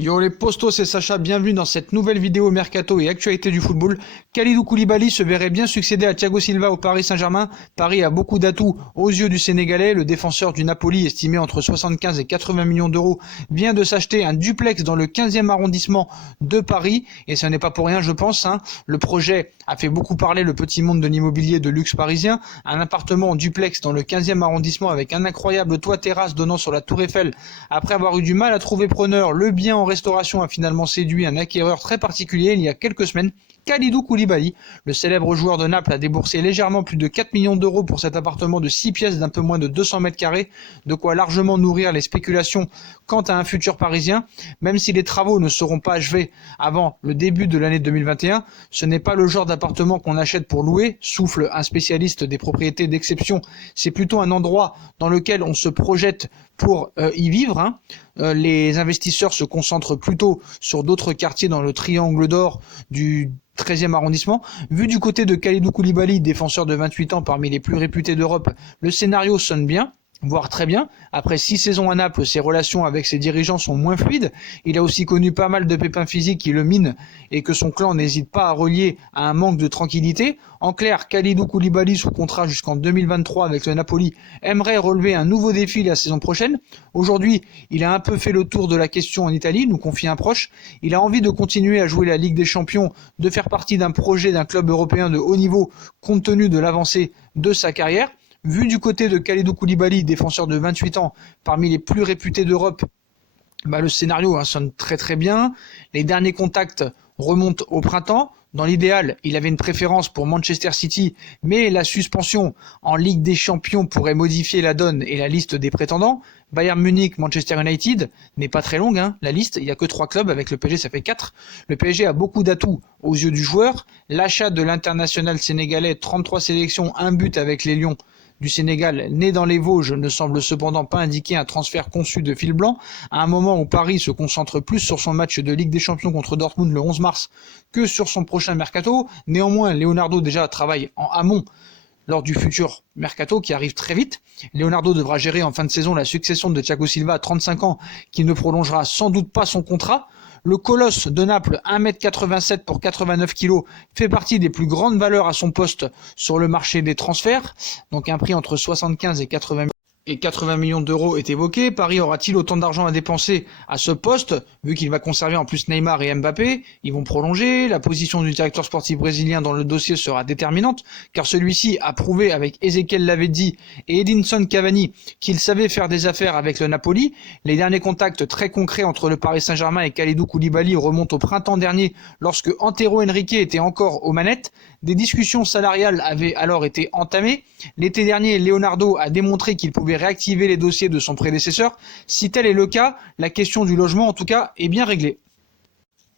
Yo les postos, c'est Sacha, bienvenue dans cette nouvelle vidéo mercato et actualité du football. Kalidou Koulibaly se verrait bien succéder à Thiago Silva au Paris Saint-Germain. Paris a beaucoup d'atouts aux yeux du Sénégalais. Le défenseur du Napoli, estimé entre 75 et 80 millions d'euros, vient de s'acheter un duplex dans le 15e arrondissement de Paris. Et ce n'est pas pour rien, je pense. Le projet a fait beaucoup parler le petit monde de l'immobilier de luxe parisien. Un appartement en duplex dans le 15e arrondissement avec un incroyable toit terrasse donnant sur la Tour Eiffel. Après avoir eu du mal à trouver preneur, le bien en restauration a finalement séduit un acquéreur très particulier il y a quelques semaines. Kalidou Koulibaly, le célèbre joueur de Naples, a déboursé légèrement plus de 4 millions d'euros pour cet appartement de 6 pièces d'un peu moins de 200 mètres carrés, de quoi largement nourrir les spéculations quant à un futur parisien. Même si les travaux ne seront pas achevés avant le début de l'année 2021, ce n'est pas le genre d'appartement qu'on achète pour louer, souffle un spécialiste des propriétés d'exception. C'est plutôt un endroit dans lequel on se projette pour y vivre. Les investisseurs se concentrent plutôt sur d'autres quartiers dans le triangle d'or du 13e arrondissement. Vu du côté de Kalidou Koulibaly, défenseur de 28 ans parmi les plus réputés d'Europe, le scénario sonne bien, voire très bien. Après 6 saisons à Naples, ses relations avec ses dirigeants sont moins fluides. Il a aussi connu pas mal de pépins physiques qui le minent et que son clan n'hésite pas à relier à un manque de tranquillité. En clair, Kalidou Koulibaly, sous contrat jusqu'en 2023 avec le Napoli, aimerait relever un nouveau défi la saison prochaine. Aujourd'hui, il a un peu fait le tour de la question en Italie, nous confie un proche. Il a envie de continuer à jouer la Ligue des Champions, de faire partie d'un projet d'un club européen de haut niveau compte tenu de l'avancée de sa carrière. Vu du côté de Kalidou Koulibaly, défenseur de 28 ans, parmi les plus réputés d'Europe, le scénario sonne très très bien. Les derniers contacts remontent au printemps. Dans l'idéal, il avait une préférence pour Manchester City, mais la suspension en Ligue des Champions pourrait modifier la donne et la liste des prétendants. Bayern Munich, Manchester United n'est pas très longue, la liste. Il n'y a que 3 clubs, avec le PSG ça fait 4. Le PSG a beaucoup d'atouts aux yeux du joueur. L'achat de l'international sénégalais, 33 sélections, 1 but avec les Lions du Sénégal, né dans les Vosges, ne semble cependant pas indiquer un transfert conçu de fil blanc, à un moment où Paris se concentre plus sur son match de Ligue des Champions contre Dortmund le 11 mars que sur son prochain mercato. Néanmoins, Leonardo déjà travaille en amont lors du futur mercato qui arrive très vite. Leonardo devra gérer en fin de saison la succession de Thiago Silva à 35 ans, qui ne prolongera sans doute pas son contrat. Le colosse de Naples, 1,87 m pour 89 kg, fait partie des plus grandes valeurs à son poste sur le marché des transferts. Donc un prix entre 75 et 80 millions d'euros est évoqué. Paris aura-t-il autant d'argent à dépenser à ce poste, vu qu'il va conserver en plus Neymar et Mbappé? Ils vont prolonger. La position du directeur sportif brésilien dans le dossier sera déterminante, car celui-ci a prouvé avec Ezequiel Lavezzi et Edinson Cavani qu'il savait faire des affaires avec le Napoli. Les derniers contacts très concrets entre le Paris Saint-Germain et Kalidou Koulibaly remontent au printemps dernier, lorsque Antero Henrique était encore aux manettes. Des discussions salariales avaient alors été entamées. L'été dernier, Leonardo a démontré qu'il pouvait réactiver les dossiers de son prédécesseur. Si tel est le cas, la question du logement en tout cas est bien réglée.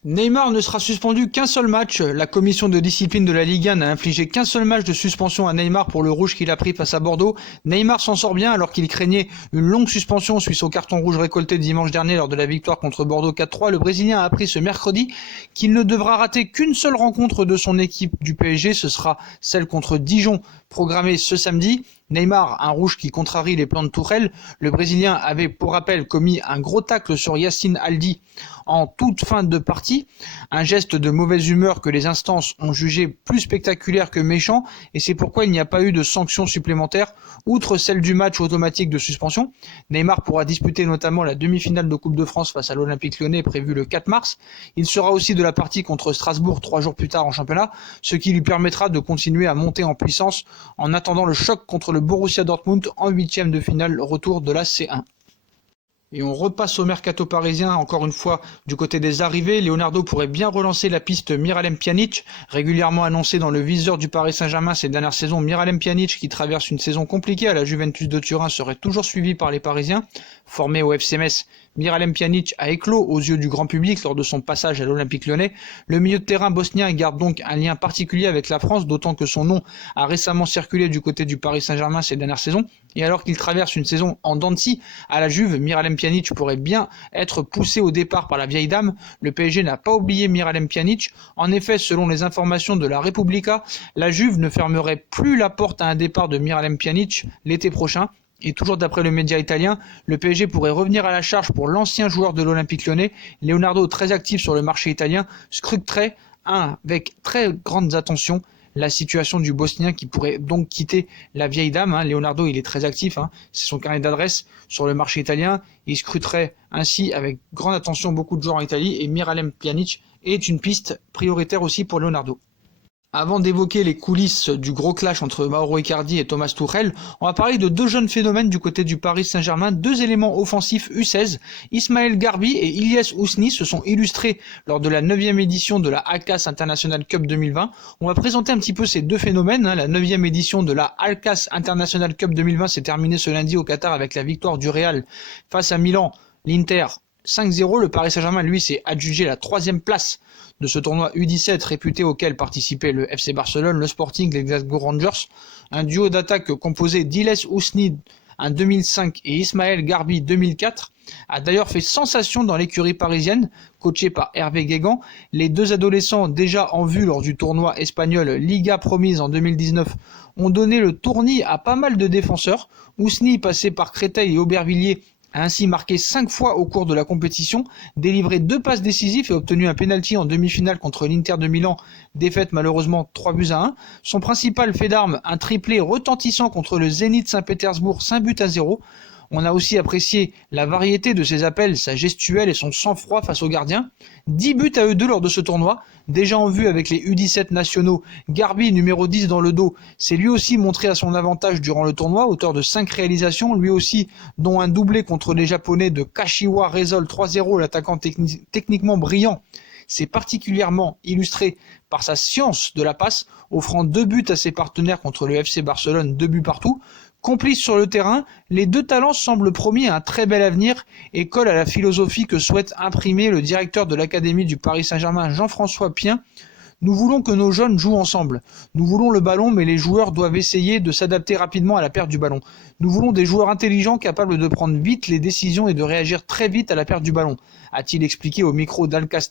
Neymar ne sera suspendu qu'un seul match. La commission de discipline de la Ligue 1 n'a infligé qu'un seul match de suspension à Neymar pour le rouge qu'il a pris face à Bordeaux. Neymar s'en sort bien alors qu'il craignait une longue suspension suite au carton rouge récolté dimanche dernier lors de la victoire contre Bordeaux 4-3. Le Brésilien a appris ce mercredi qu'il ne devra rater qu'une seule rencontre de son équipe du PSG. Ce sera celle contre Dijon, programmée ce samedi. Neymar, un rouge qui contrarie les plans de Tourelle. Le Brésilien avait, pour rappel, commis un gros tacle sur Yacine Aldi en toute fin de partie. Un geste de mauvaise humeur que les instances ont jugé plus spectaculaire que méchant, et c'est pourquoi il n'y a pas eu de sanctions supplémentaires, outre celle du match automatique de suspension. Neymar pourra disputer notamment la demi-finale de Coupe de France face à l'Olympique Lyonnais prévue le 4 mars. Il sera aussi de la partie contre Strasbourg 3 jours plus tard en championnat, ce qui lui permettra de continuer à monter en puissance en attendant le choc contre le Borussia Dortmund en 8e de finale retour de la C1. Et on repasse au mercato parisien, encore une fois du côté des arrivées. Leonardo pourrait bien relancer la piste Miralem Pjanic, régulièrement annoncé dans le viseur du Paris Saint-Germain ces dernières saisons. Miralem Pjanic, qui traverse une saison compliquée à la Juventus de Turin, serait toujours suivi par les Parisiens. Formé au FC Metz, Miralem Pjanic a éclos aux yeux du grand public lors de son passage à l'Olympique Lyonnais. Le milieu de terrain bosnien garde donc un lien particulier avec la France, d'autant que son nom a récemment circulé du côté du Paris Saint-Germain ces dernières saisons. Et alors qu'il traverse une saison en dents de scie à la Juve, Miralem Pjanic pourrait bien être poussé au départ par la vieille dame. Le PSG n'a pas oublié Miralem Pjanic. En effet, selon les informations de la Repubblica, la Juve ne fermerait plus la porte à un départ de Miralem Pjanic l'été prochain. Et toujours d'après le média italien, le PSG pourrait revenir à la charge pour l'ancien joueur de l'Olympique Lyonnais. Leonardo, très actif sur le marché italien, scruterait avec très grandes attentions la situation du Bosnien qui pourrait donc quitter la vieille dame. Leonardo, il est très actif, c'est son carnet d'adresse sur le marché italien. Il scruterait ainsi avec grande attention beaucoup de joueurs en Italie et Miralem Pjanic est une piste prioritaire aussi pour Leonardo. Avant d'évoquer les coulisses du gros clash entre Mauro Icardi et Thomas Tuchel, on va parler de deux jeunes phénomènes du côté du Paris Saint-Germain, deux éléments offensifs U16. Ismaël Garbi et Ilyes Ousni se sont illustrés lors de la 9e édition de la Alkas International Cup 2020. On va présenter un petit peu ces deux phénomènes. La 9e édition de la Alkas International Cup 2020 s'est terminée ce lundi au Qatar avec la victoire du Real face à Milan, l'Inter 5-0. Le Paris Saint-Germain, lui, s'est adjugé la 3e place de ce tournoi U17 réputé auquel participaient le FC Barcelone, le Sporting, les Glasgow Rangers. Un duo d'attaque composé d'Ilyes Ousni en 2005 et Ismaël Garbi 2004 a d'ailleurs fait sensation dans l'écurie parisienne, coachée par Hervé Guégan. Les deux adolescents déjà en vue lors du tournoi espagnol Liga Promise en 2019 ont donné le tournis à pas mal de défenseurs. Ousni, passé par Créteil et Aubervilliers, a ainsi marqué 5 fois au cours de la compétition, délivré 2 passes décisives et obtenu un penalty en demi-finale contre l'Inter de Milan, défaite malheureusement 3-1. Son principal fait d'armes, un triplé retentissant contre le Zénith Saint-Pétersbourg 5-0. On a aussi apprécié la variété de ses appels, sa gestuelle et son sang-froid face aux gardiens. 10 buts à eux deux lors de ce tournoi. Déjà en vue avec les U17 nationaux, Garbi, numéro 10 dans le dos, s'est lui aussi montré à son avantage durant le tournoi, auteur de 5 réalisations, lui aussi, dont un doublé contre les Japonais de Kashiwa Reysol 3-0, l'attaquant techniquement brillant. C'est particulièrement illustré par sa science de la passe, offrant 2 buts à ses partenaires contre le FC Barcelone, 2 buts partout. Complices sur le terrain, les deux talents semblent promis à un très bel avenir et collent à la philosophie que souhaite imprimer le directeur de l'Académie du Paris Saint-Germain, Jean-François Pien. Nous voulons que nos jeunes jouent ensemble. Nous voulons le ballon, mais les joueurs doivent essayer de s'adapter rapidement à la perte du ballon. Nous voulons des joueurs intelligents capables de prendre vite les décisions et de réagir très vite à la perte du ballon, a-t-il expliqué au micro d'Alkas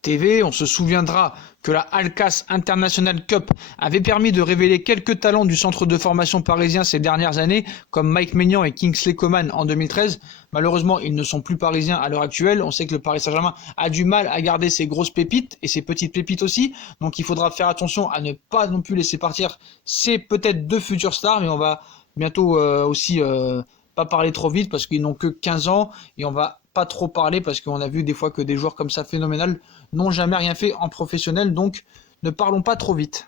TV. On se souviendra que la Alkas International Cup avait permis de révéler quelques talents du centre de formation parisien ces dernières années, comme Mike Maignan et Kingsley Coman en 2013. Malheureusement, ils ne sont plus parisiens à l'heure actuelle. On sait que le Paris Saint-Germain a du mal à garder ses grosses pépites et ses petites pépites aussi. Donc il faudra faire attention à ne pas non plus laisser partir ces peut-être deux futures stars, mais on va bientôt aussi pas parler trop vite parce qu'ils n'ont que 15 ans et on va pas trop parler parce qu'on a vu des fois que des joueurs comme ça phénoménal n'ont jamais rien fait en professionnel, donc ne parlons pas trop vite.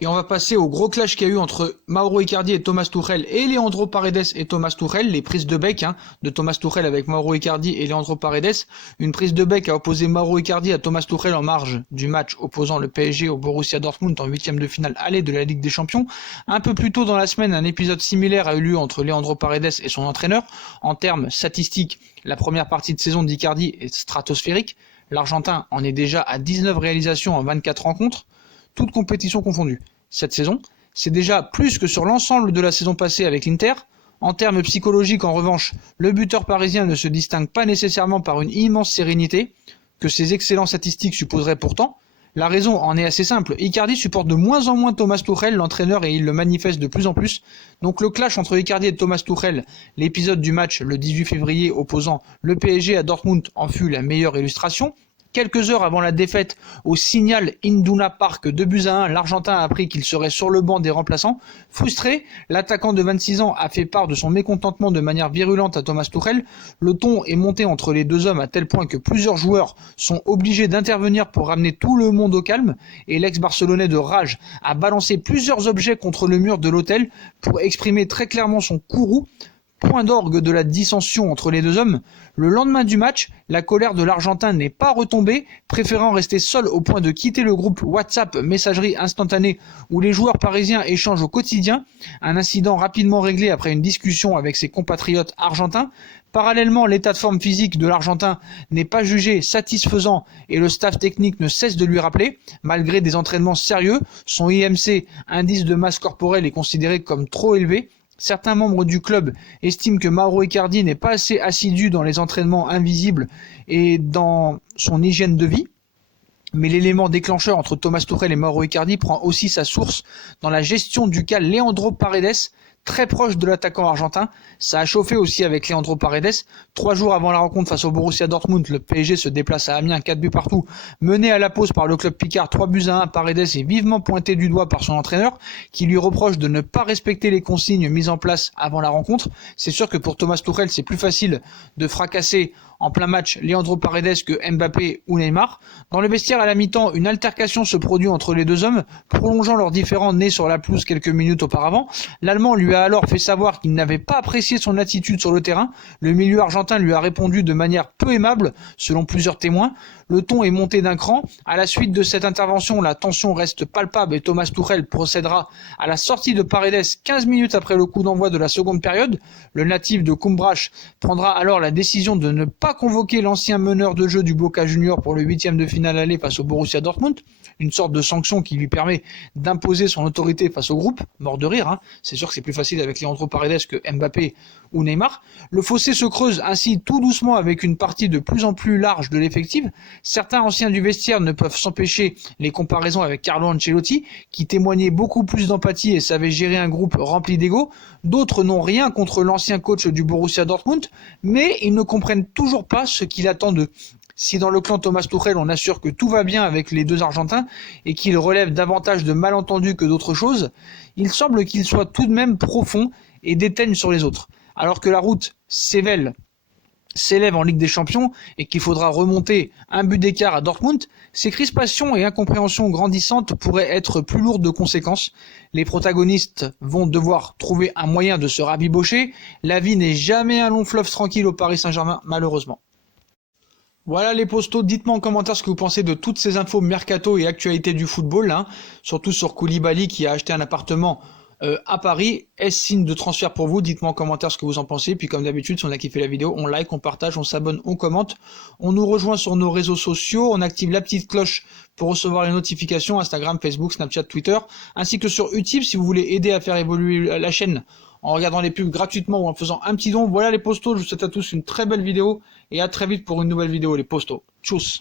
Et on va passer au gros clash qu'il y a eu entre Mauro Icardi et Thomas Tuchel et Leandro Paredes et Thomas Tuchel, les prises de bec de Thomas Tuchel avec Mauro Icardi et Leandro Paredes. Une prise de bec a opposé Mauro Icardi à Thomas Tuchel en marge du match opposant le PSG au Borussia Dortmund en 8e de finale aller de la Ligue des Champions. Un peu plus tôt dans la semaine, un épisode similaire a eu lieu entre Leandro Paredes et son entraîneur. En termes statistiques, la première partie de saison d'Icardi est stratosphérique. L'Argentin en est déjà à 19 réalisations en 24 rencontres, toutes compétitions confondues. Cette saison, c'est déjà plus que sur l'ensemble de la saison passée avec l'Inter. En termes psychologiques, en revanche, le buteur parisien ne se distingue pas nécessairement par une immense sérénité, que ses excellentes statistiques supposeraient pourtant. La raison en est assez simple, Icardi supporte de moins en moins Thomas Tuchel, l'entraîneur, et il le manifeste de plus en plus. Donc le clash entre Icardi et Thomas Tuchel, l'épisode du match le 18 février opposant le PSG à Dortmund en fut la meilleure illustration. Quelques heures avant la défaite au Signal Iduna Park 2-1, l'Argentin a appris qu'il serait sur le banc des remplaçants. Frustré, l'attaquant de 26 ans a fait part de son mécontentement de manière virulente à Thomas Tuchel. Le ton est monté entre les deux hommes à tel point que plusieurs joueurs sont obligés d'intervenir pour ramener tout le monde au calme, et l'ex-barcelonais de rage a balancé plusieurs objets contre le mur de l'hôtel pour exprimer très clairement son courroux. Point d'orgue de la dissension entre les deux hommes. Le lendemain du match, la colère de l'Argentin n'est pas retombée, préférant rester seul au point de quitter le groupe WhatsApp messagerie instantanée où les joueurs parisiens échangent au quotidien. Un incident rapidement réglé après une discussion avec ses compatriotes argentins. Parallèlement, l'état de forme physique de l'Argentin n'est pas jugé satisfaisant et le staff technique ne cesse de lui rappeler, malgré des entraînements sérieux, son IMC, indice de masse corporelle, est considéré comme trop élevé. Certains membres du club estiment que Mauro Icardi n'est pas assez assidu dans les entraînements invisibles et dans son hygiène de vie. Mais l'élément déclencheur entre Thomas Tuchel et Mauro Icardi prend aussi sa source dans la gestion du cas Leandro Paredes, très proche de l'attaquant argentin. Ça a chauffé aussi avec Leandro Paredes. 3 jours avant la rencontre face au Borussia Dortmund, le PSG se déplace à Amiens, 4 buts partout. Mené à la pause par le club Picard, 3 buts à 1, Paredes est vivement pointé du doigt par son entraîneur, qui lui reproche de ne pas respecter les consignes mises en place avant la rencontre. C'est sûr que pour Thomas Tuchel, c'est plus facile de fracasser en plein match Leandro Paredes que Mbappé ou Neymar. Dans le vestiaire à la mi-temps, une altercation se produit entre les deux hommes, prolongeant leurs différends nés sur la pelouse quelques minutes auparavant. L'Allemand lui a alors fait savoir qu'il n'avait pas apprécié son attitude sur le terrain. Le milieu argentin lui a répondu de manière peu aimable, selon plusieurs témoins. Le ton est monté d'un cran. À la suite de cette intervention, la tension reste palpable et Thomas Tuchel procédera à la sortie de Paredes 15 minutes après le coup d'envoi de la seconde période. Le natif de Kumbrach prendra alors la décision de ne pas convoquer l'ancien meneur de jeu du Boca Juniors pour le 8e de finale aller face au Borussia Dortmund. Une sorte de sanction qui lui permet d'imposer son autorité face au groupe. Mort de rire, hein. C'est sûr que c'est plus facile avec Leandro Paredes que Mbappé ou Neymar. Le fossé se creuse ainsi tout doucement avec une partie de plus en plus large de l'effectif. Certains anciens du vestiaire ne peuvent s'empêcher les comparaisons avec Carlo Ancelotti, qui témoignait beaucoup plus d'empathie et savait gérer un groupe rempli d'ego. D'autres n'ont rien contre l'ancien coach du Borussia Dortmund, mais ils ne comprennent toujours pas ce qu'il attend d'eux. Si dans le clan Thomas Tuchel on assure que tout va bien avec les deux Argentins et qu'il relève davantage de malentendus que d'autres choses, il semble qu'il soit tout de même profond et déteigne sur les autres. Alors que la route s'élève en Ligue des Champions et qu'il faudra remonter un but d'écart à Dortmund, ces crispations et incompréhensions grandissantes pourraient être plus lourdes de conséquences. Les protagonistes vont devoir trouver un moyen de se rabibocher. La vie n'est jamais un long fleuve tranquille au Paris Saint-Germain, malheureusement. Voilà les postos, dites-moi en commentaire ce que vous pensez de toutes ces infos mercato et actualités du football, hein, surtout sur Koulibaly qui a acheté un appartement à Paris. Est-ce signe de transfert pour vous? Dites-moi en commentaire ce que vous en pensez. Puis comme d'habitude, si on a kiffé la vidéo, on like, on partage, on s'abonne, on commente. On nous rejoint sur nos réseaux sociaux, on active la petite cloche pour recevoir les notifications, Instagram, Facebook, Snapchat, Twitter, ainsi que sur Utip si vous voulez aider à faire évoluer la chaîne en regardant les pubs gratuitement ou en faisant un petit don. Voilà les postos, je vous souhaite à tous une très belle vidéo et à très vite pour une nouvelle vidéo les postos. Tchuss.